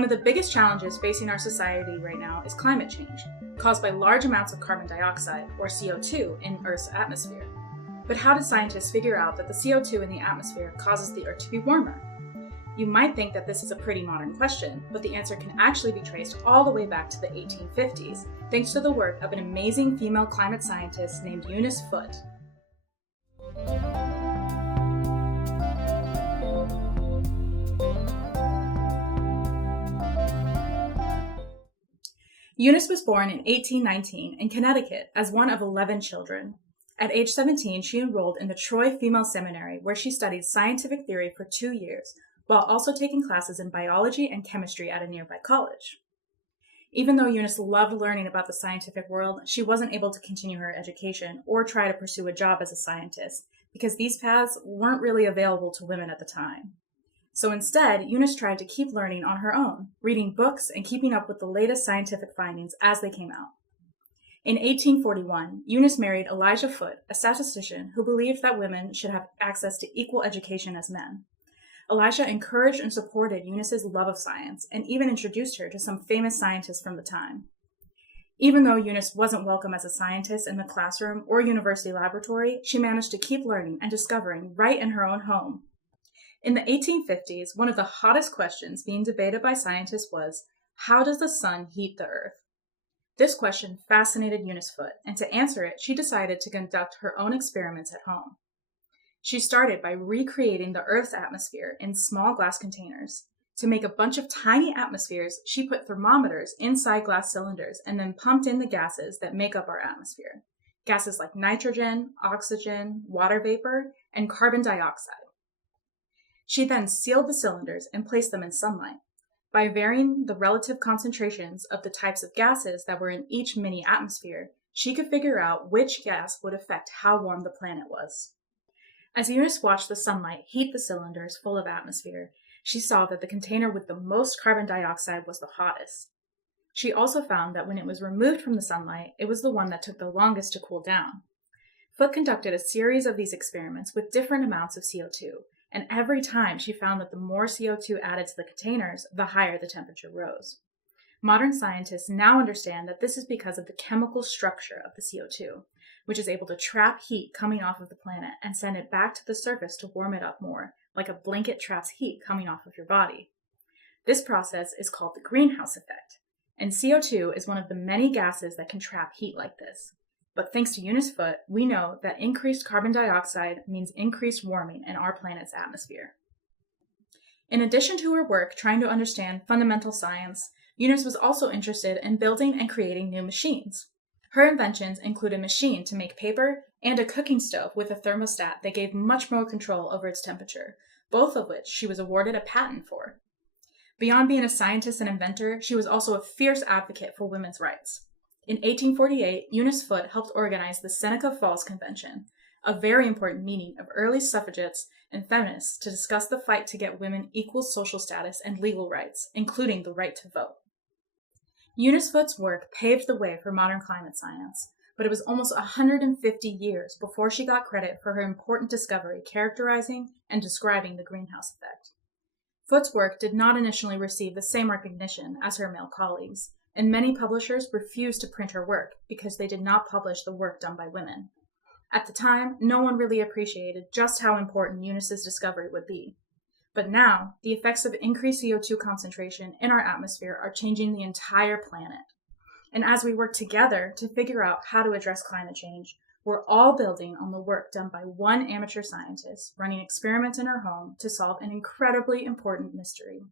One of the biggest challenges facing our society right now is climate change, caused by large amounts of carbon dioxide, or CO2, in Earth's atmosphere. But how did scientists figure out that the CO2 in the atmosphere causes the Earth to be warmer? You might think that this is a pretty modern question, but the answer can actually be traced all the way back to the 1850s, thanks to the work of an amazing female climate scientist named Eunice Foote. Eunice was born in 1819 in Connecticut as one of 11 children. At age 17, she enrolled in the Troy Female Seminary, where she studied scientific theory for 2 years, while also taking classes in biology and chemistry at a nearby college. Even though Eunice loved learning about the scientific world, she wasn't able to continue her education or try to pursue a job as a scientist, because these paths weren't really available to women at the time. So instead, Eunice tried to keep learning on her own, reading books and keeping up with the latest scientific findings as they came out. In 1841, Eunice married Elijah Foote, a statistician who believed that women should have access to equal education as men. Elijah encouraged and supported Eunice's love of science and even introduced her to some famous scientists from the time. Even though Eunice wasn't welcome as a scientist in the classroom or university laboratory, she managed to keep learning and discovering right in her own home. In the 1850s, one of the hottest questions being debated by scientists was, how does the sun heat the Earth? This question fascinated Eunice Foote, and to answer it, she decided to conduct her own experiments at home. She started by recreating the Earth's atmosphere in small glass containers. To make a bunch of tiny atmospheres, she put thermometers inside glass cylinders and then pumped in the gases that make up our atmosphere. Gases like nitrogen, oxygen, water vapor, and carbon dioxide. She then sealed the cylinders and placed them in sunlight. By varying the relative concentrations of the types of gases that were in each mini atmosphere, she could figure out which gas would affect how warm the planet was. As Eunice watched the sunlight heat the cylinders full of atmosphere, she saw that the container with the most carbon dioxide was the hottest. She also found that when it was removed from the sunlight, it was the one that took the longest to cool down. Foote conducted a series of these experiments with different amounts of CO2, and every time she found that the more CO2 added to the containers, the higher the temperature rose. Modern scientists now understand that this is because of the chemical structure of the CO2, which is able to trap heat coming off of the planet and send it back to the surface to warm it up more, like a blanket traps heat coming off of your body. This process is called the greenhouse effect, and CO2 is one of the many gases that can trap heat like this. But thanks to Eunice Foote, we know that increased carbon dioxide means increased warming in our planet's atmosphere. In addition to her work trying to understand fundamental science, Eunice was also interested in building and creating new machines. Her inventions include a machine to make paper and a cooking stove with a thermostat that gave much more control over its temperature, both of which she was awarded a patent for. Beyond being a scientist and inventor, she was also a fierce advocate for women's rights. In 1848, Eunice Foote helped organize the Seneca Falls Convention, a very important meeting of early suffragettes and feminists to discuss the fight to get women equal social status and legal rights, including the right to vote. Eunice Foote's work paved the way for modern climate science, but it was almost 150 years before she got credit for her important discovery characterizing and describing the greenhouse effect. Foote's work did not initially receive the same recognition as her male colleagues, and many publishers refused to print her work because they did not publish the work done by women. At the time, no one really appreciated just how important Eunice's discovery would be. But now, the effects of increased CO2 concentration in our atmosphere are changing the entire planet. And as we work together to figure out how to address climate change, we're all building on the work done by one amateur scientist running experiments in her home to solve an incredibly important mystery.